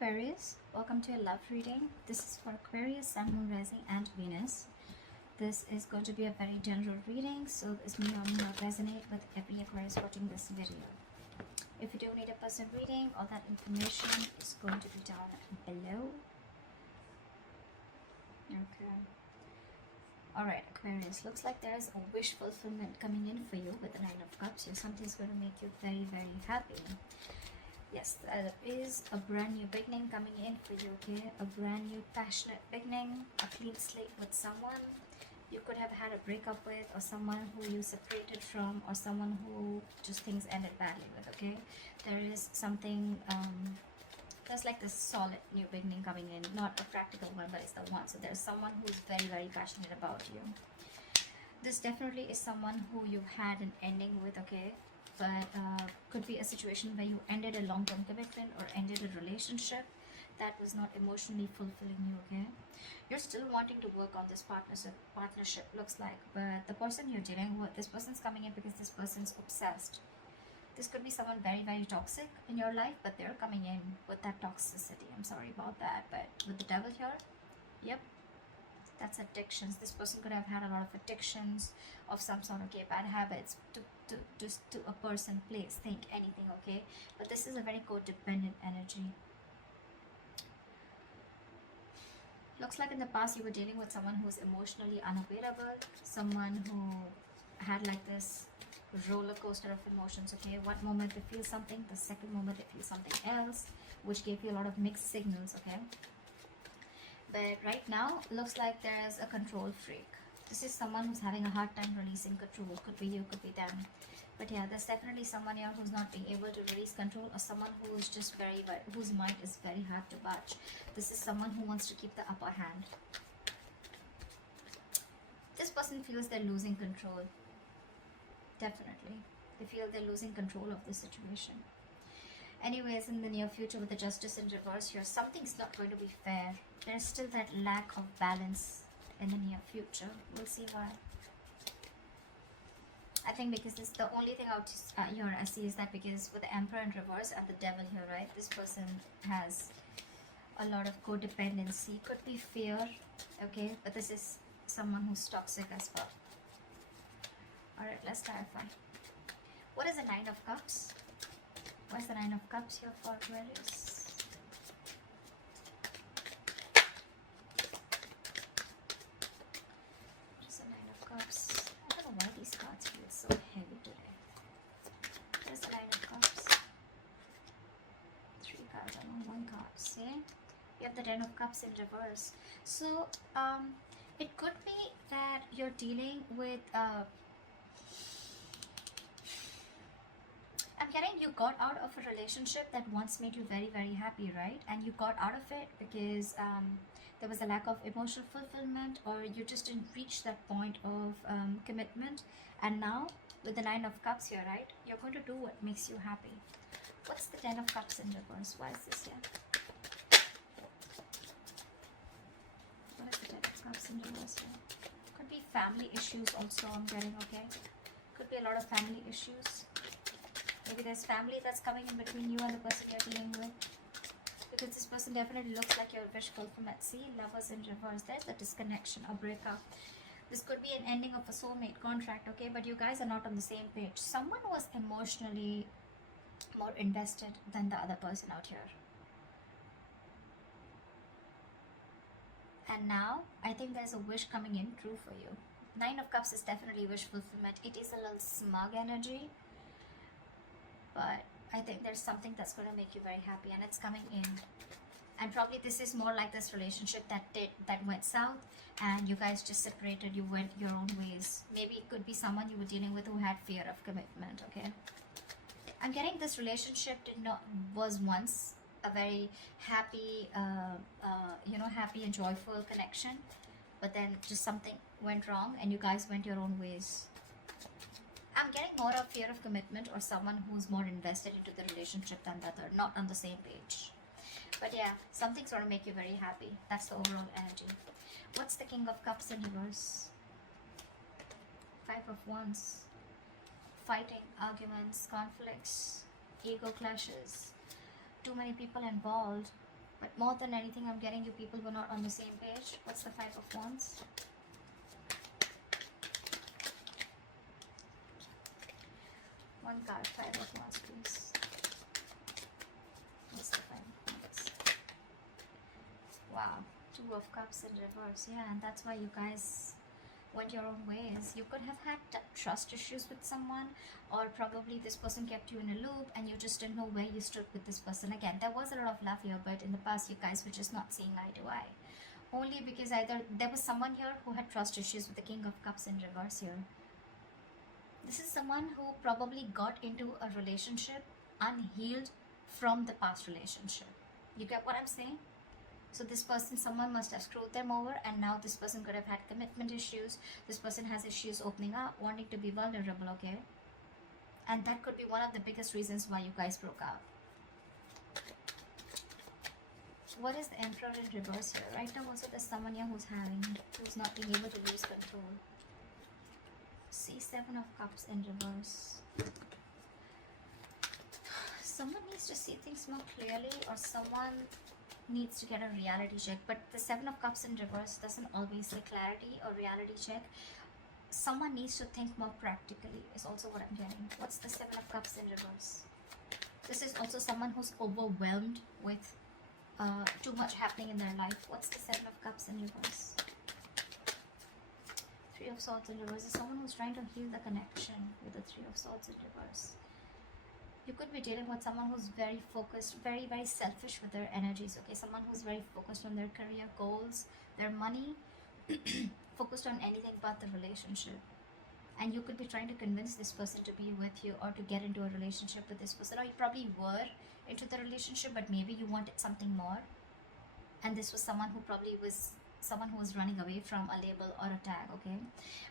Aquarius, welcome to your love reading. This is for Aquarius, Sun, Moon, Rising, and Venus. This is going to be a very general reading, so this may or may not resonate with every Aquarius watching this video. If you do need a personal reading, all that information is going to be down below. Okay. Alright, Aquarius, looks like there is a wish fulfillment coming in for you with the Nine of Cups here. Something's going to make you very, very happy. Yes, there is a brand new beginning coming in for you, okay? A brand new passionate beginning, a clean slate with someone you could have had a breakup with, or someone who you separated from, or someone who just things ended badly with, okay? There is something, there's like this solid new beginning coming in, not a practical one, but it's the one. So there's someone who's very, very passionate about you. This definitely is someone who you've had an ending with, okay? But could be a situation where you ended a long-term commitment or ended a relationship that was not emotionally fulfilling you, okay? You're still wanting to work on this partnership looks like, but the person you're dealing with, this person's coming in because this person's obsessed. This could be someone very, very toxic in your life, but they're coming in with that toxicity. I'm sorry about that, but with the devil here, yep, that's addictions. This person could have had a lot of addictions of some sort, okay? Bad habits to a person, place, think, anything, okay? But this is a very codependent energy. Looks like in the past you were dealing with someone who's emotionally unavailable, someone who had like this roller coaster of emotions, okay? One moment they feel something, the second moment they feel something else, which gave you a lot of mixed signals, okay? But right now, looks like there's a control freak. This is someone who's having a hard time releasing control. Could be you, could be them. But yeah, there's definitely someone here who's not being able to release control, or someone who is just whose mind is very hard to budge. This is someone who wants to keep the upper hand. This person feels they're losing control. Definitely. They feel they're losing control of the situation. Anyways, in the near future with the Justice in reverse here, something's not going to be fair. There's still that lack of balance in the near future. We'll see why. I think because this, the only thing out here I see is that because with the Emperor in reverse and the Devil here, right, this person has a lot of codependency. Could be fear, okay, but this is someone who's toxic as well. Alright, let's clarify. What is the Nine of Cups? What's the Nine of Cups here for Aquarius? What is the Nine of Cups? I don't know why these cards feel so heavy today. What is the Nine of Cups? 3 cards on 1 card. See? You have the Ten of Cups in reverse. So, it could be that you're dealing with I'm getting you got out of a relationship that once made you very, very happy, right? And you got out of it because there was a lack of emotional fulfillment, or you just didn't reach that point of commitment. And now, with the Nine of Cups here, right? You're going to do what makes you happy. What's the Ten of Cups in reverse? Why is this here? What is the Ten of Cups in reverse here? Could be family issues also, I'm getting, okay? Could be a lot of family issues. Maybe there's family that's coming in between you and the person you're dealing with. Because this person definitely looks like your wish fulfillment. See, Lovers in reverse. There's a disconnection, a breakup. This could be an ending of a soulmate contract, okay? But you guys are not on the same page. Someone was emotionally more invested than the other person out here. And now, I think there's a wish coming in true for you. Nine of Cups is definitely wish fulfillment. It is a little smug energy. But I think there's something that's going to make you very happy, and it's coming in. And probably this is more like this relationship that went south, and you guys just separated, you went your own ways. Maybe it could be someone you were dealing with who had fear of commitment, okay? I'm getting this relationship was once a very happy, happy and joyful connection, but then just something went wrong and you guys went your own ways. I'm getting more of fear of commitment, or someone who's more invested into the relationship than the other, not on the same page. But yeah, something's going to make you very happy. That's the overall energy. What's the King of Cups in reverse? 5 of Wands. Fighting, arguments, conflicts, ego clashes, too many people involved. But more than anything, I'm getting you people were not on the same page. What's the Five of Wands? One card, Five of Wands, please. What's the Five of Wands? Wow, Two of Cups in reverse. Yeah, and that's why you guys went your own ways. You could have had trust issues with someone, or probably this person kept you in a loop and you just didn't know where you stood with this person. Again, there was a lot of love here, but in the past you guys were just not seeing eye to eye. Only because either there was someone here who had trust issues with the King of Cups in reverse here. This is someone who probably got into a relationship unhealed from the past relationship. You get what I'm saying? So this person, someone must have screwed them over, and now this person could have had commitment issues. This person has issues opening up, wanting to be vulnerable, okay? And that could be one of the biggest reasons why you guys broke up. What is the Emperor in reverse here? Right now also there's someone here who's not being able to lose control. See, Seven of Cups in reverse. Someone needs to see things more clearly, or someone needs to get a reality check. But the Seven of Cups in reverse doesn't always say clarity or reality check. Someone needs to think more practically is also what I'm getting. What's the Seven of Cups in reverse? This is also someone who's overwhelmed with too much happening in their life. What's the Seven of Cups in reverse? Three of Swords in reverse is someone who's trying to heal the connection with the Three of Swords in reverse. You could be dealing with someone who's very focused, very, very selfish with their energies, okay? Someone who's very focused on their career goals, their money, focused on anything but the relationship. And you could be trying to convince this person to be with you, or to get into a relationship with this person. Or you probably were into the relationship, but maybe you wanted something more. And this was someone who probably was someone who was running away from a label or a tag, okay?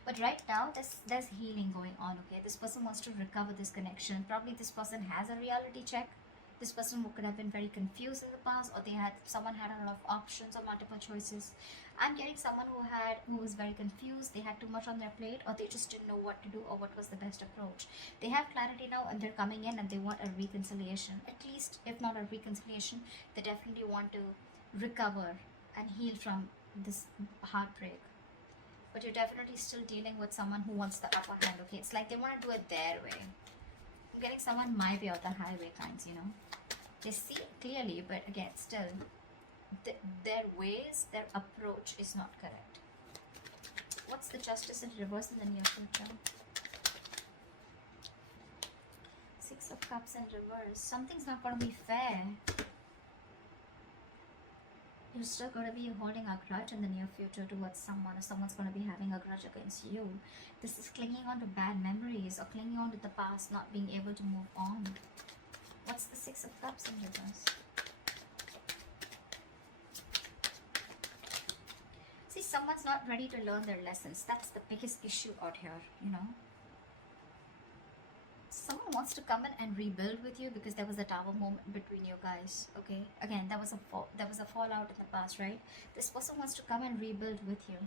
But right now there's healing going on, okay? This person wants to recover this connection. Probably this person has a reality check. This person who could have been very confused in the past, or someone had a lot of options or multiple choices. I'm getting someone who was very confused. They had too much on their plate, or they just didn't know what to do or what was the best approach. They have clarity now, and they're coming in and they want a reconciliation. At least, if not a reconciliation, they definitely want to recover and heal from this heartbreak. But you're definitely still dealing with someone who wants the upper hand, okay? It's like they want to do it their way. I'm getting someone my way or the highway kinds, you know? They see it clearly, but again, still, their ways, their approach is not correct. What's the Justice in reverse in the near future? Six of Cups in reverse. Something's not going to be fair. You're still going to be holding a grudge in the near future towards someone, or someone's going to be having a grudge against you. This is clinging on to bad memories, or clinging on to the past, not being able to move on. What's the Six of Cups in reverse? See, someone's not ready to learn their lessons. That's the biggest issue out here, you know. Someone wants to come in and rebuild with you because there was a tower moment between you guys, okay? Again, there was a fallout in the past, right? This person wants to come and rebuild with you.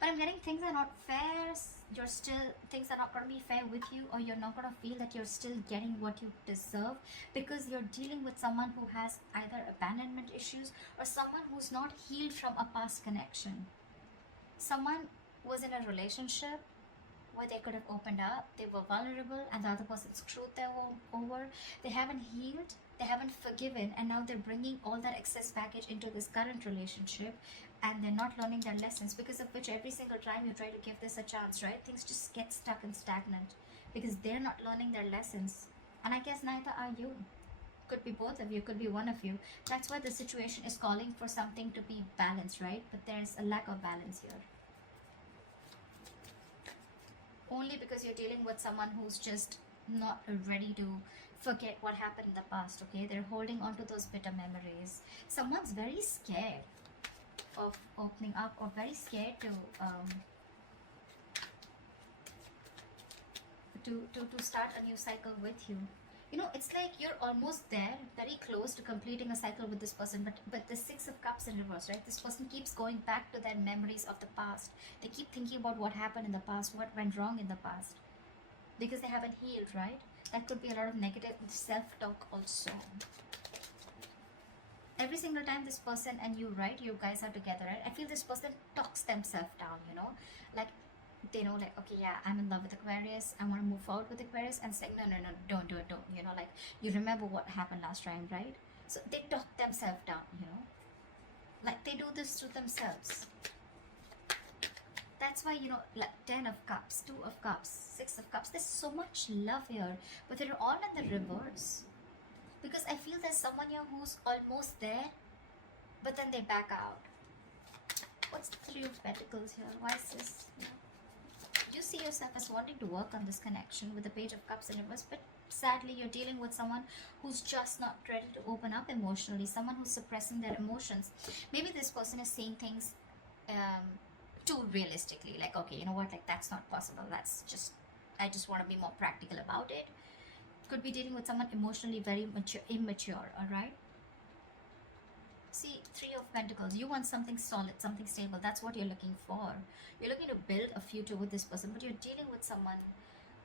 But I'm getting things are not fair. Things are not going to be fair with you, or you're not going to feel that you're still getting what you deserve, because you're dealing with someone who has either abandonment issues, or someone who's not healed from a past connection. Someone was in a relationship where they could have opened up, they were vulnerable, and the other person screwed them over. They haven't healed, they haven't forgiven, and now they're bringing all that excess baggage into this current relationship, and they're not learning their lessons, because of which every single time you try to give this a chance, right, things just get stuck and stagnant because they're not learning their lessons. And I guess neither are you. Could be both of you, could be one of you. That's why the situation is calling for something to be balanced, right? But there's a lack of balance here. Only because you're dealing with someone who's just not ready to forget what happened in the past, okay? They're holding on to those bitter memories. Someone's very scared of opening up, or very scared to start a new cycle with you. You know, it's like you're almost there, very close to completing a cycle with this person, but the Six of Cups in reverse, right? This person keeps going back to their memories of the past. They keep thinking about what happened in the past, what went wrong in the past, because they haven't healed, right? That could be a lot of negative self-talk also. every single time this person and you, right, you guys are together, right, I feel this person talks themselves down, you know, like they know, like, okay, yeah, I'm in love with Aquarius, I want to move forward with Aquarius, and it's like, no, no, no, don't do it, don't, you know, like, you remember what happened last time, right? So they talk themselves down, you know, like they do this to themselves. That's why, you know, like 10 of cups, 2 of cups, 6 of cups, there's so much love here, but they're all in the reverse, because I feel there's someone here who's almost there, but then they back out. What's the 3 of Pentacles here? Why is this? You know, you see yourself as wanting to work on this connection with the Page of Cups in reverse, but sadly you're dealing with someone who's just not ready to open up emotionally, someone who's suppressing their emotions. Maybe this person is saying things too realistically, like, okay, you know what, like, that's not possible, that's just, I just want to be more practical about it. Could be dealing with someone emotionally very immature, all right? See, 3 of Pentacles, you want something solid, something stable. That's what you're looking for. You're looking to build a future with this person, but you're dealing with someone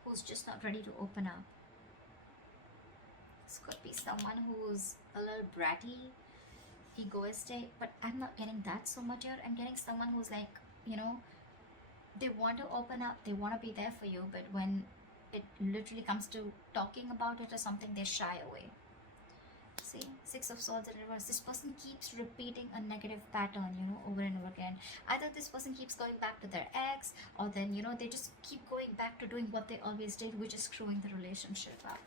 who's just not ready to open up. This could be someone who's a little bratty, egoistic, but I'm not getting that so much here. I'm getting someone who's like, you know, they want to open up, they want to be there for you, but when it literally comes to talking about it or something, they shy away. See, 6 of Swords in reverse. This person keeps repeating a negative pattern, you know, over and over again. Either this person keeps going back to their ex, or then, you know, they just keep going back to doing what they always did, which is screwing the relationship up.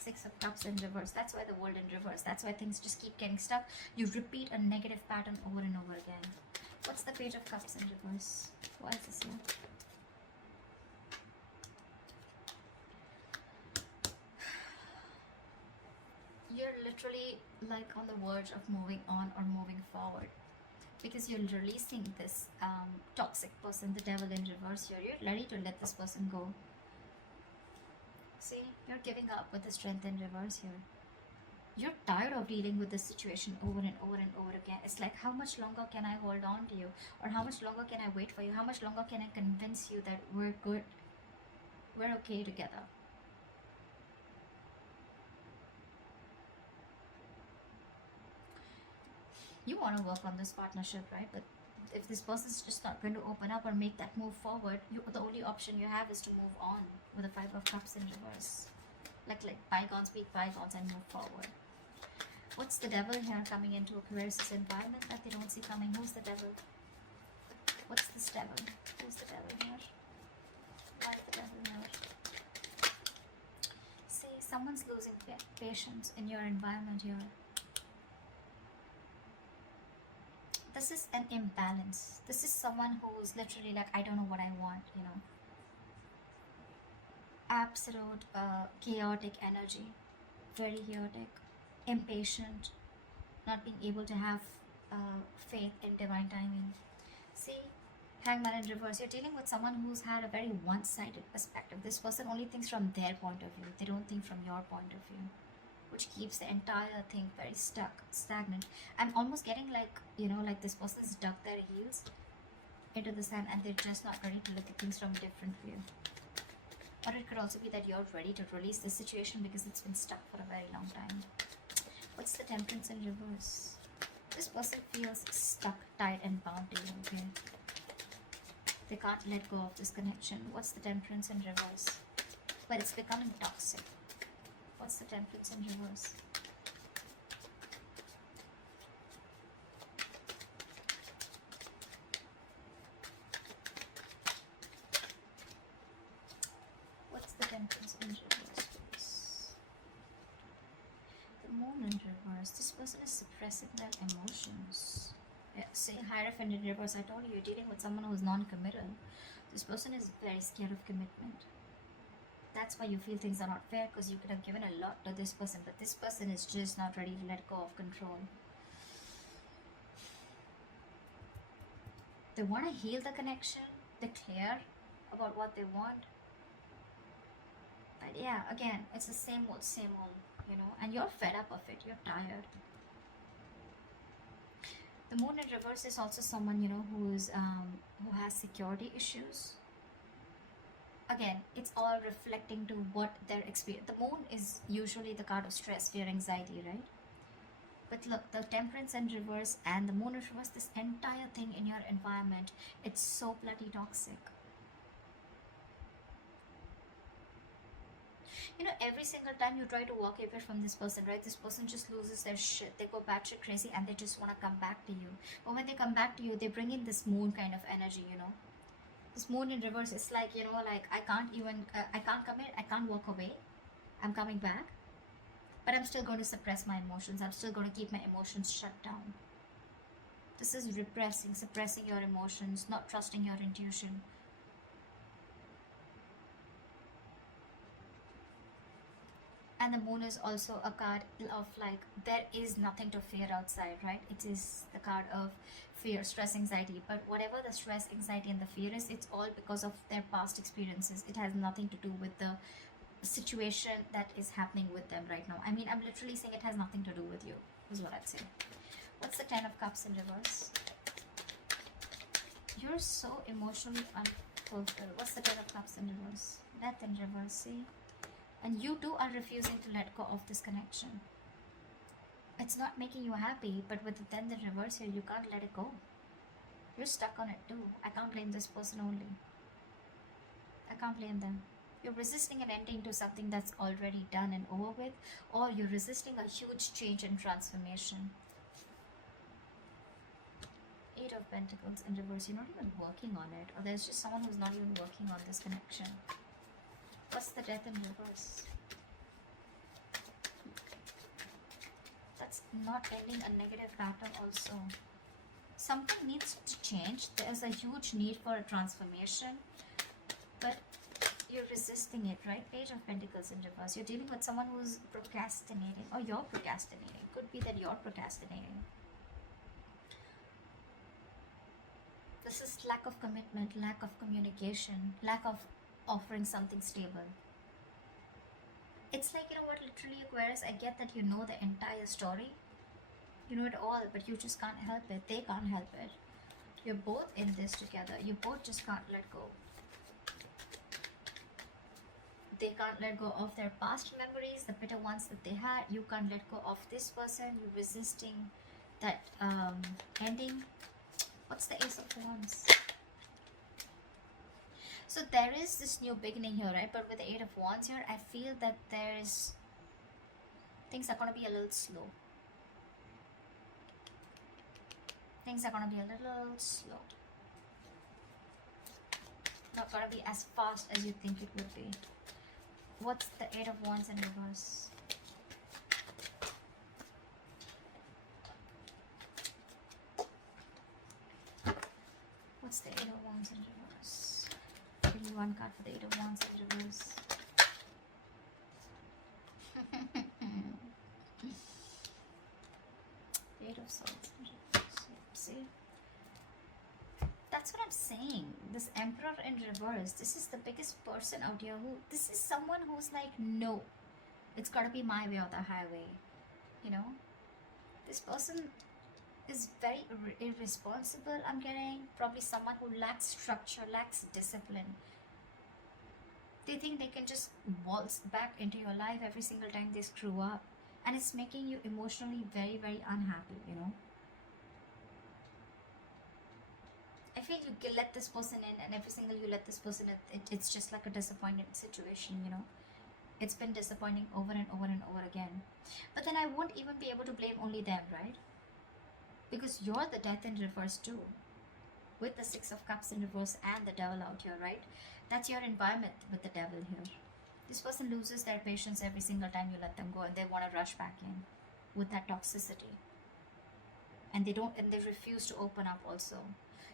6 of Cups in reverse. That's why the World in reverse. That's why things just keep getting stuck. You repeat a negative pattern over and over again. What's the Page of Cups in reverse? Why is this here? You're literally like on the verge of moving on or moving forward, because you're releasing this toxic person, the Devil in reverse here. You're ready to let this person go. See, you're giving up with the Strength in reverse here. You're tired of dealing with this situation over and over and over again. It's like, how much longer can I hold on to you? Or how much longer can I wait for you? How much longer can I convince you that we're good, we're okay together? You want to work on this partnership, right? But if this person's just not going to open up or make that move forward, the only option you have is to move on with the 5 of Cups in reverse. Like bygones be bygones and move forward. What's the Devil here coming into Aquarius' environment that they don't see coming? Who's the Devil? What's this Devil? Who's the Devil here? Why is the Devil here? See, someone's losing patience in your environment here. This is an imbalance. This is someone who's literally like, I don't know what I want, you know. Absolute chaotic energy. Very chaotic. Impatient. Not being able to have faith in divine timing. See, Hangman in reverse. You're dealing with someone who's had a very one-sided perspective. This person only thinks from their point of view. They don't think from your point of view, which keeps the entire thing very stuck, stagnant. I'm almost getting like, you know, like this person's dug their heels into the sand and they're just not ready to look at things from a different view. Or it could also be that you're ready to release this situation because it's been stuck for a very long time. What's the Temperance in reverse? This person feels stuck, tied and bound to you, okay? They can't let go of this connection. What's the Temperance in reverse? But it's becoming toxic. What's the Temperance in reverse? What's the Temperance in reverse, please? The Moon in reverse. This person is suppressing their emotions. Yeah, say Hierophant in reverse. I told you, you're dealing with someone who's non-committal. This person is very scared of commitment. That's why you feel things are not fair, because you could have given a lot to this person, but this person is just not ready to let go of control. They want to heal the connection. They're clear about what they want. But yeah, again, it's the same old, you know, and you're fed up of it. You're tired. The Moon in reverse is also someone, you know, who has security issues. Again, it's all reflecting to what their experience. The Moon is usually the card of stress, fear, anxiety, right? But look, the temperance in reverse and the moon in reverse, this entire thing in your environment, it's so bloody toxic. You know, every single time you try to walk away from this person, right, this person just loses their shit. They go batshit crazy and they just want to come back to you. But when they come back to you, they bring in this moon kind of energy, you know. This moon in reverse is like, you know, like I can't even, I can't commit, I can't walk away. I'm coming back. But I'm still going to suppress my emotions. I'm still going to keep my emotions shut down. This is repressing, suppressing your emotions, not trusting your intuition. And the moon is also a card of like, there is nothing to fear outside, right? It is the card of fear, stress, anxiety. But whatever the stress, anxiety, and the fear is, it's all because of their past experiences. It has nothing to do with the situation that is happening with them right now. I mean, I'm literally saying it has nothing to do with you, is what I'd say. What's the Ten of Cups in reverse? You're so emotionally unfulfilled. What's the Ten of Cups in reverse? Death in reverse, see? And you too are refusing to let go of this connection. It's not making you happy, but with the 10 in reverse here, you can't let it go. You're stuck on it too. I can't blame this person only. I can't blame them. You're resisting an ending to something that's already done and over with, or you're resisting a huge change and transformation. 8 of Pentacles in reverse. You're not even working on it, or there's just someone who's not even working on this connection. What's the Death in reverse? That's not ending a negative pattern also. Something needs to change. There's a huge need for a transformation, but you're resisting it, right? Page of Pentacles in reverse. You're dealing with someone who's procrastinating, or you're procrastinating. Could be that you're procrastinating. This is lack of commitment, lack of communication, lack of offering something stable. It's like, you know what, literally, Aquarius, I get that you know the entire story. You know it all, but you just can't help it. They can't help it. You're both in this together. You both just can't let go. They can't let go of their past memories, the bitter ones that they had. You can't let go of this person. You're resisting that ending. What's the Ace of Wands? So there is this new beginning here, right? But with the 8 of Wands here, I feel that things are going to be a little slow. Things are going to be a little slow. Not going to be as fast as you think it would be. What's the 8 of Wands in reverse? What's the 8 of Wands in reverse? Give me one card for the 8 of Wands in reverse. The 8 of Swords in reverse. See? That's what I'm saying. This Emperor in reverse, this is the biggest person out here who, this is someone who's like, no, it's gotta be my way or the highway. You know? This person is very irresponsible, I'm getting. Probably someone who lacks structure, lacks discipline. They think they can just waltz back into your life every single time they screw up. And it's making you emotionally very, very unhappy, you know. I feel you let this person in, and every single you let this person in, it's just like a disappointing situation, you know. It's been disappointing over and over and over again. But then I won't even be able to blame only them, right? Because you're the Death in reverse too. With the 6 of Cups in reverse and the Devil out here, right? That's your environment with the Devil here. This person loses their patience every single time you let them go, and they want to rush back in with that toxicity. And they refuse to open up also.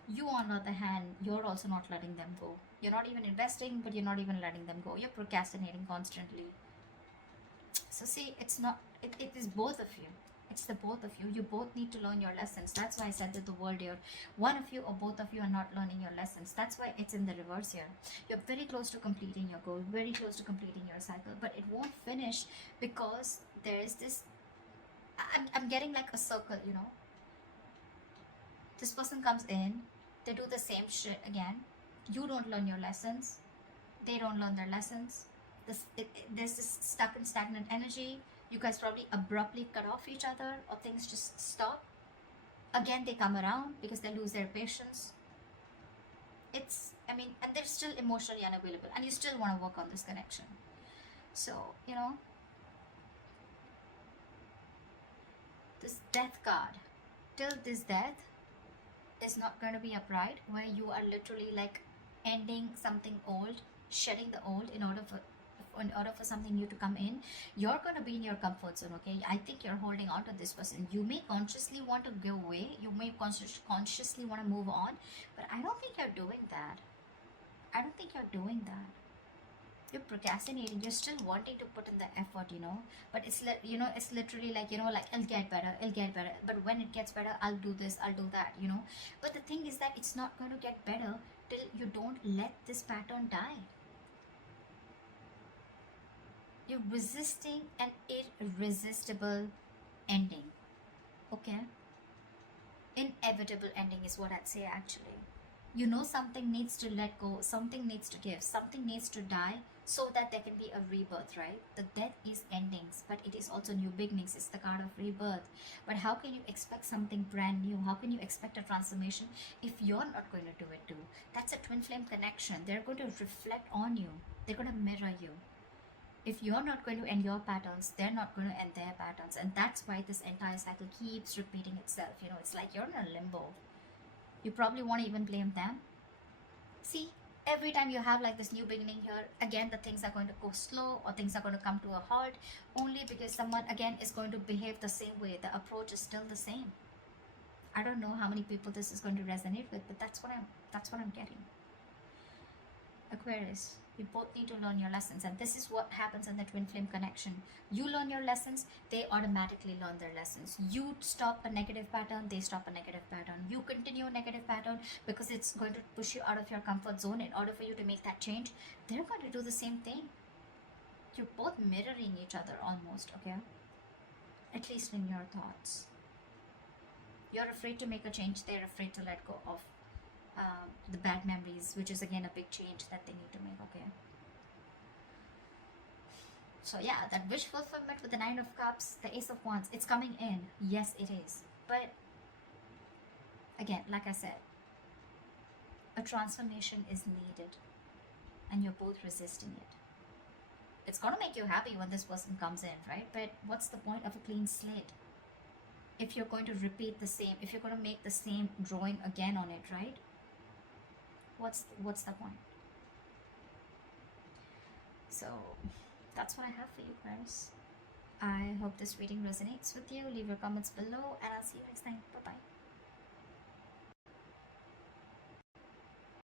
You, on the other hand, you're also not letting them go. You're not even investing, but you're not even letting them go. You're procrastinating constantly. So see, it is both of you. It's the both of you. You both need to learn your lessons. That's why I said that the world here, one of you or both of you are not learning your lessons. That's why it's in the reverse here. You're very close to completing your goal, very close to completing your cycle, but it won't finish because there is this, I'm getting like a circle, you know. This person comes in, they do the same shit again. You don't learn your lessons. They don't learn their lessons. There's this stuck and stagnant energy. You guys probably abruptly cut off each other, or things just stop. Again, they come around because they lose their patience. It's, I mean, and they're still emotionally unavailable, and you still want to work on this connection. So, you know, this death card, till this death is not going to be upright, where you are literally like ending something old, shedding the old in order for something new to come in. You're going to be in your comfort zone, okay? I think you're holding on to this person. You may consciously want to go away, you may consciously want to move on, but I don't think you're doing that. I don't think you're doing that. You're procrastinating. You're still wanting to put in the effort, you know, but it's you know, it's literally like, you know, like, it'll get better, it'll get better, but when it gets better, I'll do this, I'll do that, you know. But the thing is that it's not going to get better till you don't let this pattern die. You're resisting an irresistible ending, okay? Inevitable ending is what I'd say, actually. You know, something needs to let go, something needs to give, something needs to die, so that there can be a rebirth, right? The death is endings, but it is also new beginnings. It's the card of rebirth. But how can you expect something brand new? How can you expect a transformation if you're not going to do it too? That's a twin flame connection. They're going to reflect on you, they're going to mirror you. If you're not going to end your patterns, they're not going to end their patterns. And that's why this entire cycle keeps repeating itself. You know, it's like you're in a limbo. You probably won't even blame them. See, every time you have like this new beginning here, again, the things are going to go slow, or things are going to come to a halt, only because someone again is going to behave the same way. The approach is still the same. I don't know how many people this is going to resonate with, but that's what I'm getting. Aquarius, you both need to learn your lessons, and this is what happens in the twin flame connection. You learn your lessons, they automatically learn their lessons. You stop a negative pattern, they stop a negative pattern. You continue a negative pattern because it's going to push you out of your comfort zone. In order for you to make that change, they're going to do the same thing. You're both mirroring each other almost, okay? At least in your thoughts. You're afraid to make a change, they're afraid to let go of the bad memories, which is again a big change that they need to make, okay? So yeah, that wish fulfillment with the Nine of Cups, the Ace of Wands, it's coming in. Yes, it is. But again, like I said, a transformation is needed, and you're both resisting it. It's gonna make you happy when this person comes in, right? But what's the point of a clean slate if you're going to repeat the same, if you're going to make the same drawing again on it, right? What's the point? So that's what I have for you guys. I hope this reading resonates with you. Leave your comments below, and I'll see you